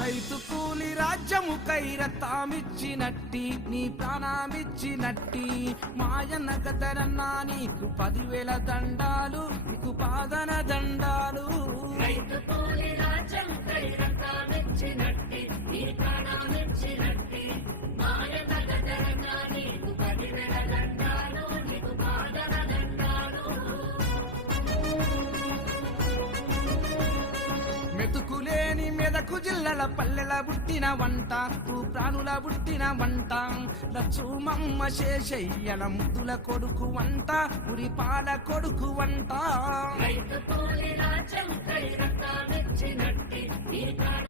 రైతు కూలి రాజ్యముకై రక్తమిచ్చినట్టి నీ ప్రాణమిచ్చినట్టి మాయన్న గదరన్నా నీకు 10,000 దండాలు, నీకు పాదన దండాలు. రైతు కూలి రాజ్యముకై రక్తమిచ్చినట్టి నీ ప్రాణమిచ్చినట్టి మాయన్న గదరన్నా నీకు 10,000 దండాలు, నీకు పాదన దండాలు. మెతుకులేని మెదకు జిల్లల పల్లెల బుట్టిన వంట, ప్రాణుల బుట్టిన వంట, లచ్చుమమ్మ శేషయ్యల ముద్దుల కొడుకు వంట, ఉరిపాల కొడుకు వంట. రైతు కూలి రాజ్యం